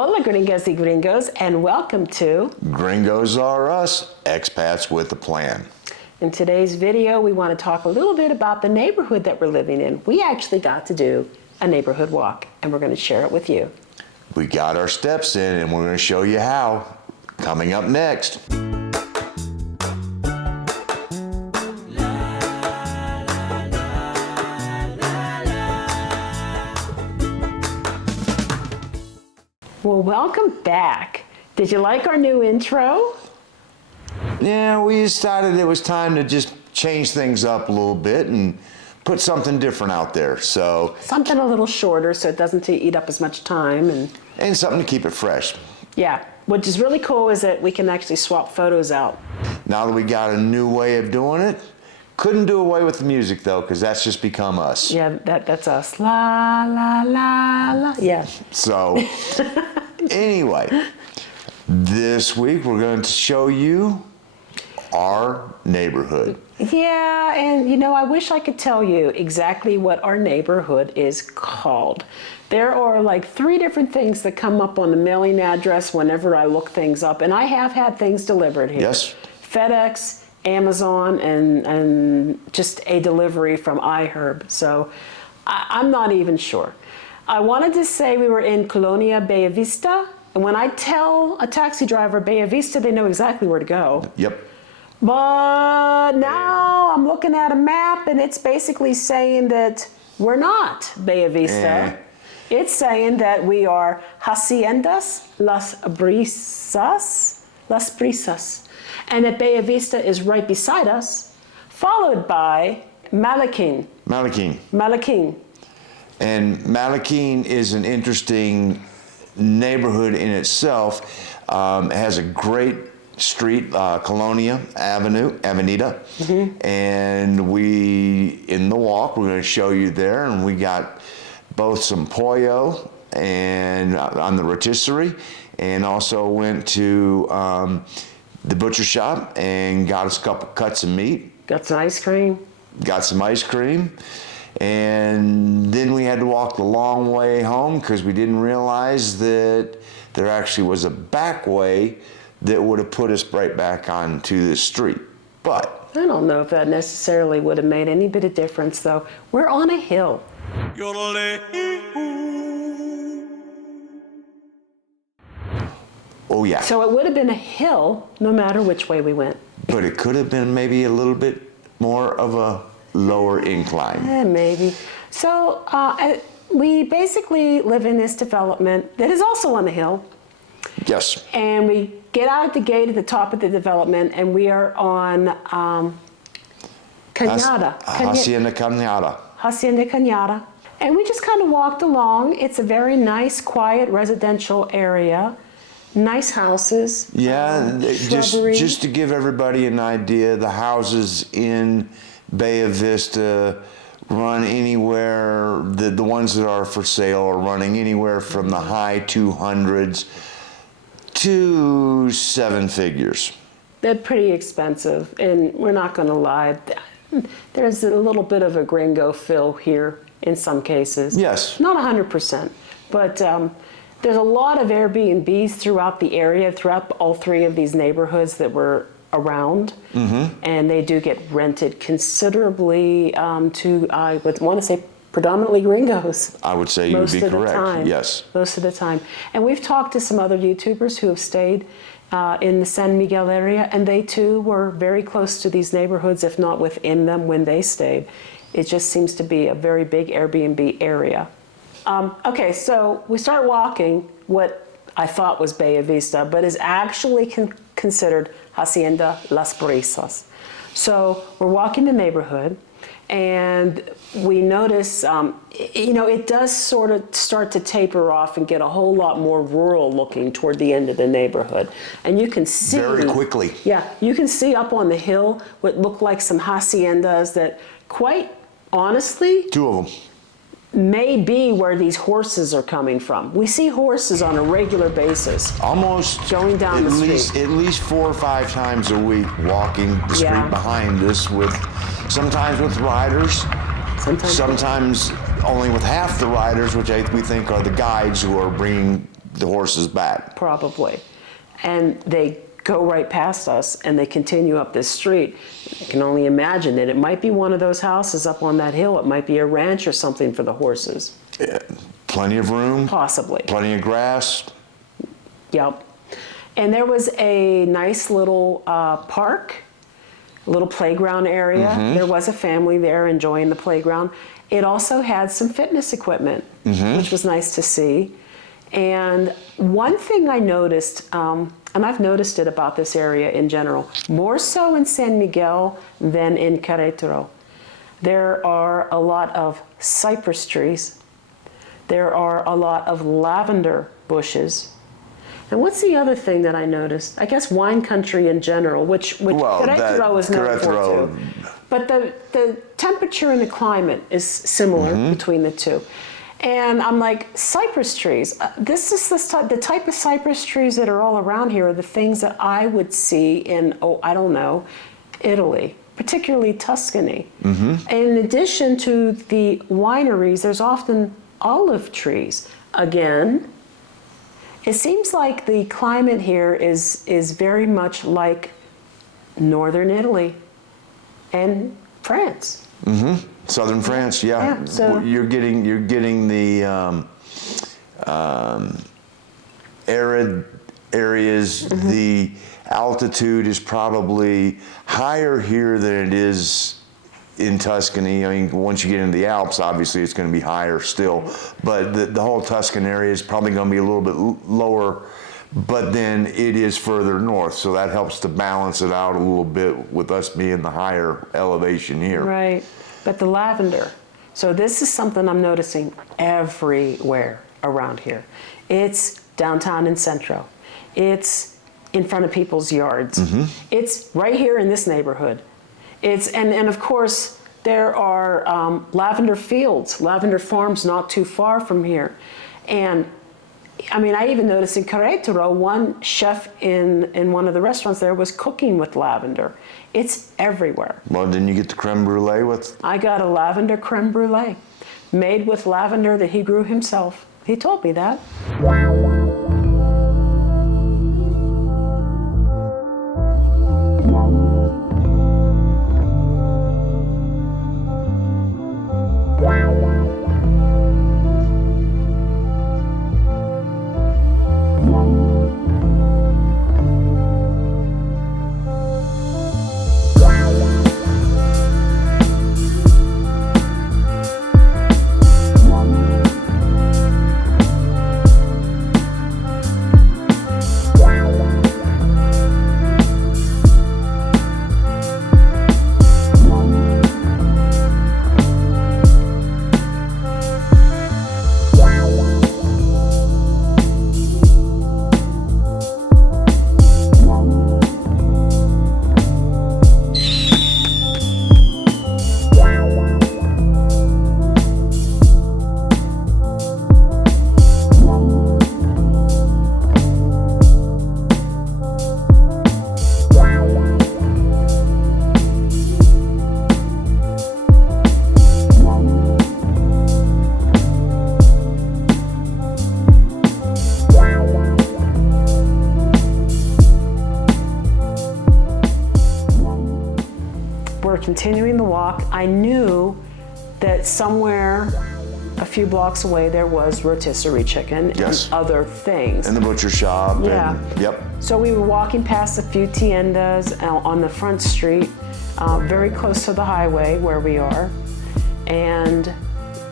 Hola, gringas y gringos, and welcome to Gringos Are Us, expats with a plan. In today's video, we want to talk a little bit about the neighborhood that we're living in. We actually got to do a neighborhood walk, and we're going to share it with you. We got our steps in, and we're going to show you how. Coming up next. Well, welcome back. Did you like our new intro? Yeah, we decided it was time to just change things up a little bit and put something different out there. So Something a little shorter so it doesn't eat up as much time. And something to keep it fresh. Yeah, which is really cool is that we can actually swap photos out. Now that we got a new way of doing it, couldn't do away with the music though, because that's just become us. Yeah, that's us. La, la, la, la. Yeah. So anyway, this week we're going to show you our neighborhood. Yeah, and you know, I wish I could tell you exactly what our neighborhood is called. There are like 3 different things that come up on the mailing address whenever I look things up, and I have had things delivered here. Yes. FedEx, Amazon, and just a delivery from iHerb. So I'm not even sure. I wanted to say we were in Colonia Bellavista, and when I tell a taxi driver Bellavista, they know exactly where to go. Yep. But now I'm looking at a map and it's basically saying that we're not Bellavista. It's saying that we are Haciendas Las Brisas, and that Bellavista is right beside us, followed by Malanquin. And Malanquin is an interesting neighborhood in itself. It has a great street, Colonia Avenida. Mm-hmm. And we, in the walk, we're going to show you there, and we got both some pollo and on the rotisserie, and also went to the butcher shop and got us a couple cuts of meat. Got some ice cream. And then we had to walk the long way home because we didn't realize that there actually was a back way that would have put us right back onto the street. But I don't know if that necessarily would have made any bit of difference, though. We're on a hill. Oh yeah. So it would have been a hill no matter which way we went. But it could have been maybe a little bit more of a lower incline. Maybe. So we basically live in this development that is also on the hill. Yes. And we get out at the gate at the top of the development, and we are on Cañada. Hacienda Cañada. Hacienda Cañada. And we just kind of walked along. It's a very nice, quiet residential area. Nice houses. Yeah, just to give everybody an idea, the houses in Bellavista run anywhere, the ones that are for sale are running anywhere from the high 200s to 7 figures. They're pretty expensive, and we're not going to lie. There's a little bit of a gringo feel here in some cases. Yes. Not 100%, but there's a lot of Airbnbs throughout the area, throughout all 3 of these neighborhoods that we're around, and they do get rented considerably to, I would want to say, predominantly gringos. I would say you would be correct, yes. Most of the time. And we've talked to some other YouTubers who have stayed in the San Miguel area, and they too were very close to these neighborhoods, if not within them when they stayed. It just seems to be a very big Airbnb area. Okay, so we start walking what I thought was Bellavista, but is actually considered Hacienda Las Brisas. So we're walking the neighborhood, and we notice, you know, it does sort of start to taper off and get a whole lot more rural looking toward the end of the neighborhood. And you can see very quickly. Yeah, you can see up on the hill what look like some haciendas that, quite honestly, 2 of them. may be where these horses are coming from. We see horses on a regular basis. Almost going down the street. At least 4 or 5 times a week walking the street behind us sometimes with riders, sometimes only with half the riders, which we think are the guides who are bringing the horses back. Probably. And they go right past us and they continue up this street. You can only imagine that it might be one of those houses up on that hill. It might be a ranch or something for the horses. Yeah. Plenty of room. Possibly. Plenty of grass. Yep. And there was a nice little park, a little playground area. There was a family there enjoying the playground. It also had some fitness equipment, which was nice to see. And one thing I noticed, and I've noticed it about this area in general, more so in San Miguel than in Querétaro, there are a lot of cypress trees. There are a lot of lavender bushes. And what's the other thing that I noticed? I guess wine country in general, which Querétaro is known for too. But the temperature and the climate is similar between the two. And I'm like, cypress trees. This is the type of cypress trees that are all around here are the things that I would see in, I don't know, Italy, particularly Tuscany. In addition to the wineries, there's often olive trees. Again, it seems like the climate here is very much like northern Italy and France. Southern France, yeah. So you're getting the arid areas. The altitude is probably higher here than it is in Tuscany. I mean, once you get into the Alps, obviously it's going to be higher still. But the whole Tuscan area is probably going to be a little bit lower. But then it is further north, so that helps to balance it out a little bit with us being the higher elevation here. Right. But the lavender, so this is something I'm noticing everywhere around here. It's downtown in Centro. It's in front of people's yards. It's right here in this neighborhood. And of course, there are lavender fields, lavender farms not too far from here. And I mean, I even noticed in Querétaro, one chef in one of the restaurants there was cooking with lavender. It's everywhere. Well, didn't you get the creme brulee with? I got a lavender creme brulee made with lavender that he grew himself. He told me that. Continuing the walk, I knew that somewhere a few blocks away there was rotisserie chicken and other things. And the butcher shop. Yeah. And, yep. So we were walking past a few tiendas on the front street, very close to the highway where we are. And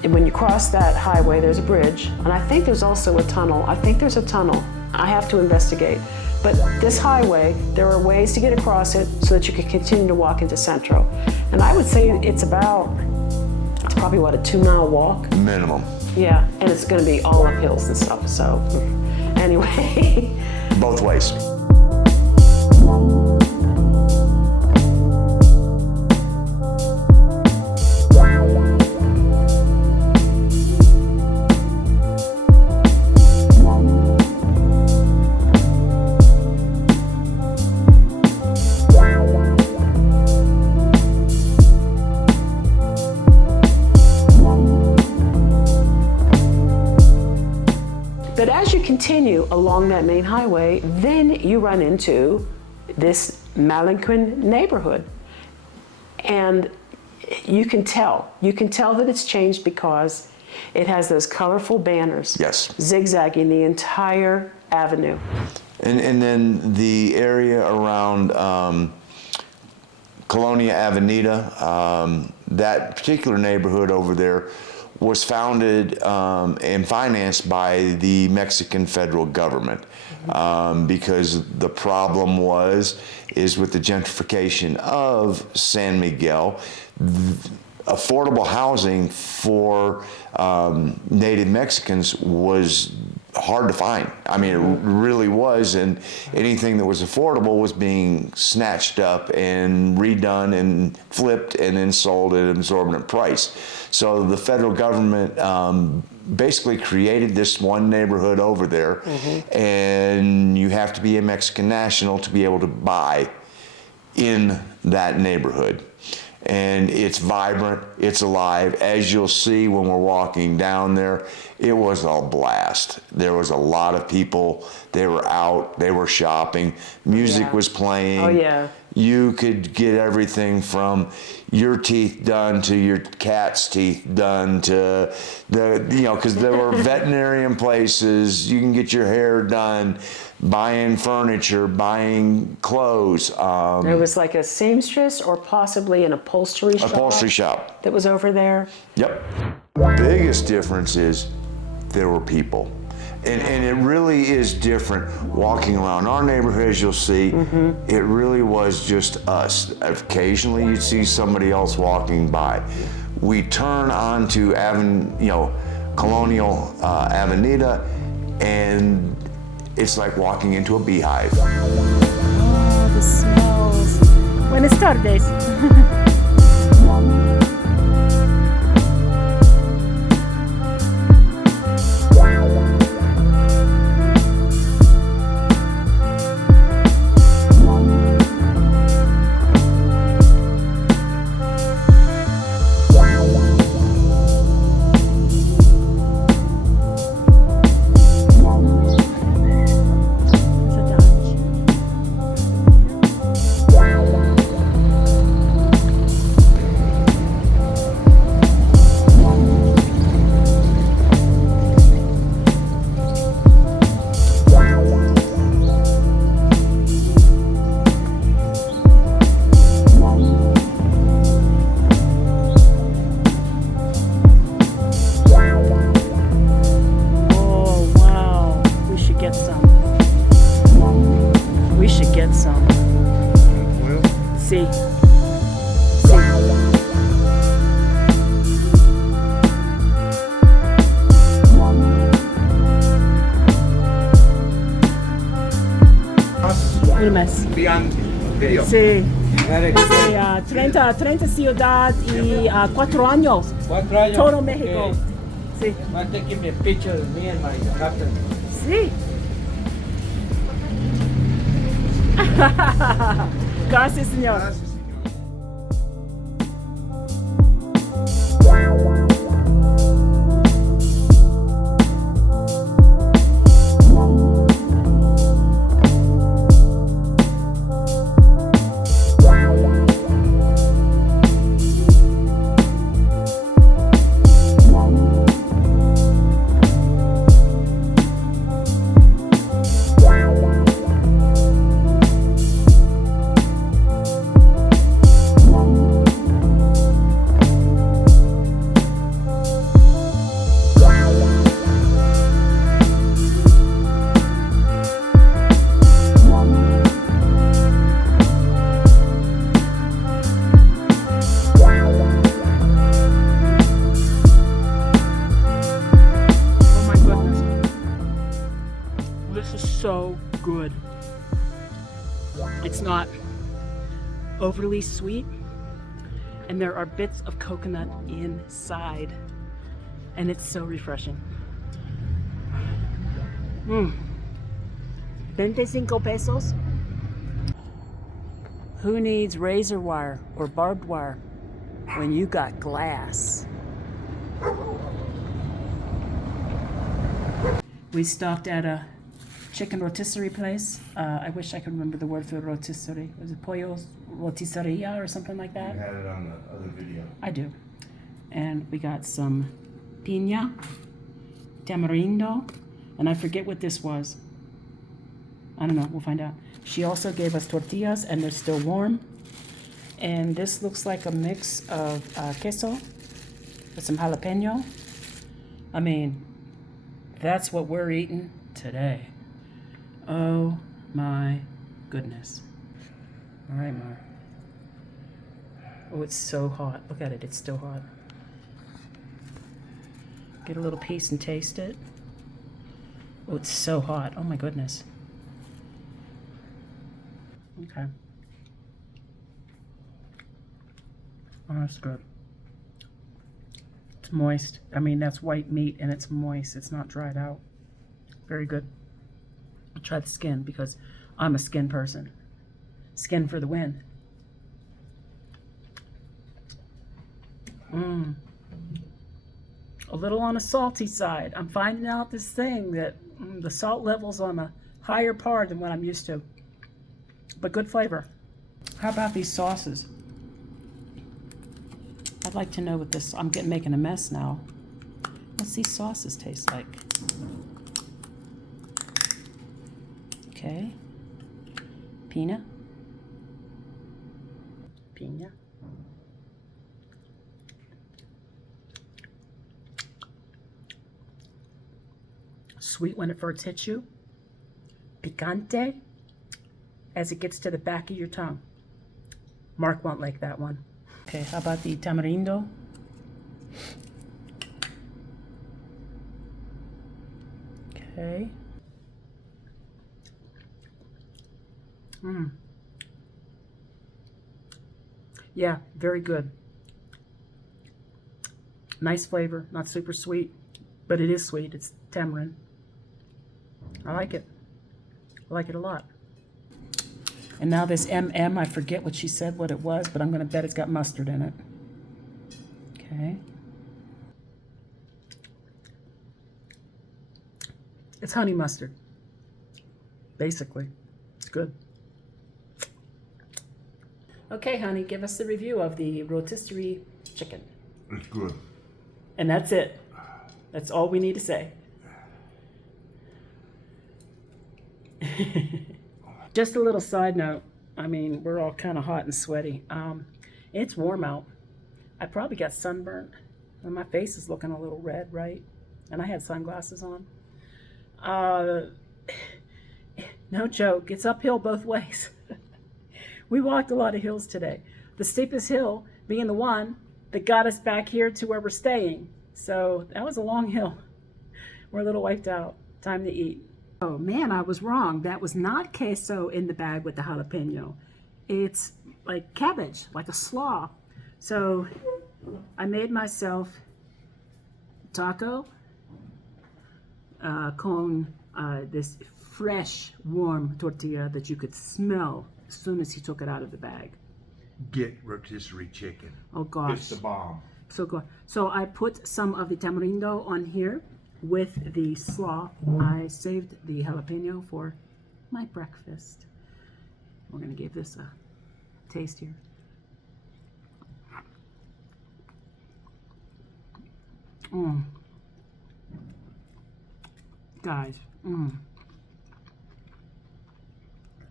when you cross that highway, there's a bridge. And I think there's also a tunnel. I think there's a tunnel. I have to investigate. But this highway, there are ways to get across it so that you can continue to walk into Centro. And I would say it's probably what, a 2-mile walk? Minimum. Yeah, and it's gonna be all up hills and stuff, so anyway. Both ways. continue along that main highway, then you run into this Malanquin neighborhood. And you can tell that it's changed because it has those colorful banners, Yes, zigzagging the entire avenue. and then the area around Colonia Avenida, that particular neighborhood over there was founded and financed by the Mexican federal government, because the problem is with the gentrification of San Miguel, affordable housing for native Mexicans was hard to find. I mean, it really was, and anything that was affordable was being snatched up and redone and flipped and then sold at an exorbitant price. So the federal government basically created this one neighborhood over there, and you have to be a Mexican national to be able to buy in that neighborhood. And it's vibrant, it's alive. As you'll see when we're walking down there, it was a blast. There was a lot of people. They were out, they were shopping, music was playing. Oh yeah. You could get everything from your teeth done to your cat's teeth done to because there were veterinarian places. You can get your hair done, buying furniture, buying clothes. There was like a seamstress or possibly an upholstery shop that was over there. Yep. Biggest difference is there were people. And it really is different walking around our neighborhood, as you'll see. It really was just us. Occasionally you'd see somebody else walking by. We turn onto Colonial Avenida, and it's like walking into a beehive. Oh, the smells. Buenas tardes. Sí. Hace 30 ciudad y 4 años. 4 años. Todo México. Sí. I'm taking a picture of me and my captain. Sí. Gracias, señor. So good. It's not overly sweet, and there are bits of coconut inside, and it's so refreshing. 25 pesos. Who needs razor wire or barbed wire when you got glass? We stopped at a chicken rotisserie place. I wish I could remember the word for rotisserie. Was it pollo rotisseria or something like that? You had it on the other video. I do. And we got some piña, tamarindo, and I forget what this was. I don't know, we'll find out. She also gave us tortillas, and they're still warm. And this looks like a mix of queso with some jalapeno. I mean, that's what we're eating today. Oh my goodness. All right, Mar. Oh, it's so hot. Look at it, it's still hot. Get a little piece and taste it. Oh, it's so hot. Oh my goodness. Okay. Oh, that's good. It's moist. I mean, that's white meat and it's moist. It's not dried out. Very good. I'll try the skin because I'm a skin person. Skin for the win. A little on the salty side. I'm finding out this thing that the salt level's on a higher par than what I'm used to. But good flavor. How about these sauces? I'd like to know what this, I'm making a mess now. What's these sauces taste like? Okay. Pina. Pina. Sweet when it first hits you. Picante as it gets to the back of your tongue. Mark won't like that one. Okay, how about the tamarindo? Okay. Yeah, very good. Nice flavor, not super sweet, but it is sweet. It's tamarind. I like it. I like it a lot. And now this MM, I forget what she said, what it was, but I'm going to bet it's got mustard in it. Okay. It's honey mustard, basically. It's good. Okay, honey, give us the review of the rotisserie chicken. It's good. And that's it. That's all we need to say. Just a little side note. I mean, we're all kind of hot and sweaty. It's warm out. I probably got sunburnt. And my face is looking a little red, right? And I had sunglasses on. No joke. It's uphill both ways. We walked a lot of hills today. The steepest hill being the one that got us back here to where we're staying. So that was a long hill. We're a little wiped out. Time to eat. Oh man, I was wrong. That was not queso in the bag with the jalapeno. It's like cabbage, like a slaw. So I made myself taco con this fresh, warm tortilla that you could smell as soon as he took it out of the bag. Get rotisserie chicken. Oh gosh. It's the bomb. So good. So I put some of the tamarindo on here with the slaw. I saved the jalapeno for my breakfast. We're gonna give this a taste here. Guys, I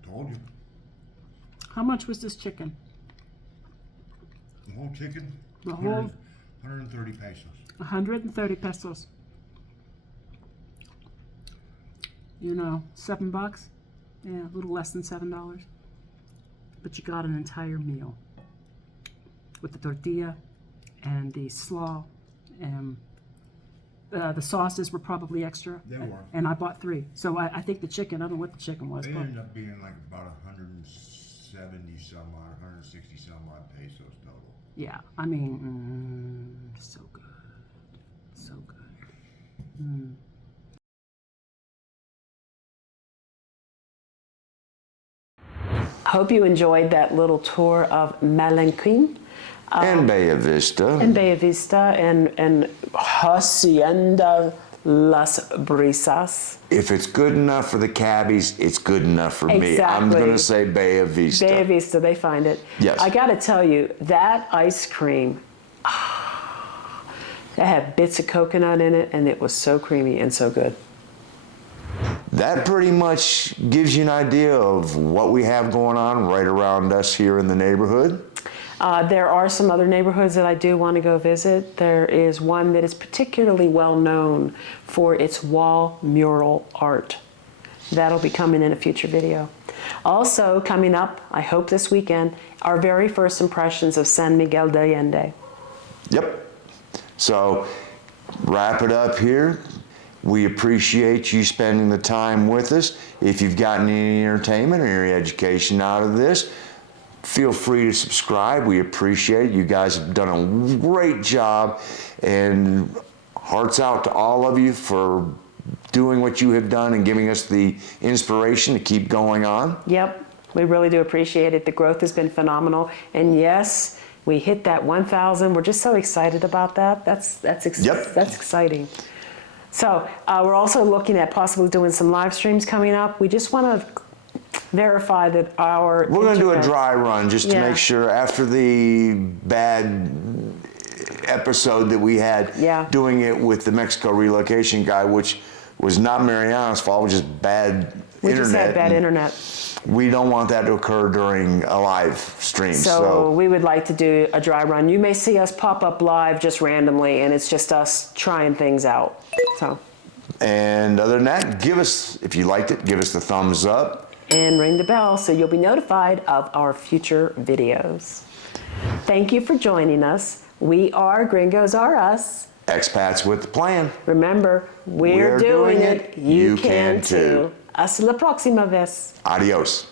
told you. how much was this chicken? The whole chicken? The whole 130 pesos. 130 pesos. You know, $7? Yeah, a little less than $7. But you got an entire meal with the tortilla and the slaw, and the sauces were probably extra. They were. And I bought 3. So I think the chicken, I don't know what the chicken was. They But ended up being like about 170 some odd, 160 some odd pesos total. yeah, I mean, so good. So good. Hope you enjoyed that little tour of Malanquin And Bellavista. and Bellavista and Hacienda Las Brisas. If it's good enough for the cabbies, it's good enough for me. I'm Exactly. going to say Bellavista. Bellavista, they find it. Yes. I got to tell you, that ice cream, that had bits of coconut in it, and it was so creamy and so good. That pretty much gives you an idea of what we have going on right around us here in the neighborhood. There are some other neighborhoods that I do want to go visit. There is one that is particularly well known for its wall mural art. That'll be coming in a future video. Also coming up, I hope this weekend, our very first impressions of San Miguel de Allende. Yep. So, wrap it up here. We appreciate you spending the time with us. If you've gotten any entertainment or any education out of this, feel free to subscribe. We appreciate it. You guys have done a great job, and hearts out to all of you for doing what you have done and giving us the inspiration to keep going on. Yep, we really do appreciate it. The growth has been phenomenal. And yes, we hit that 1,000. We're just so excited about that. That's exciting. So we're also looking at possibly doing some live streams coming up. We just want to verify that our We're going to do a dry run just to Yeah. make sure after the bad episode that we had Yeah. doing it with the Mexico relocation guy, which was not Mariana's fault, it was just bad we internet. just had bad internet. We don't want that to occur during a live stream. So we would like to do a dry run. You may see us pop up live just randomly, and it's just us trying things out. So, And other than that, give us, if you liked it, give us the thumbs up. and ring the bell so you'll be notified of our future videos. Thank you for joining us. We are Gringos Are Us. Expats with the plan. Remember, we're doing it. You can too. Hasta la próxima vez. Adios.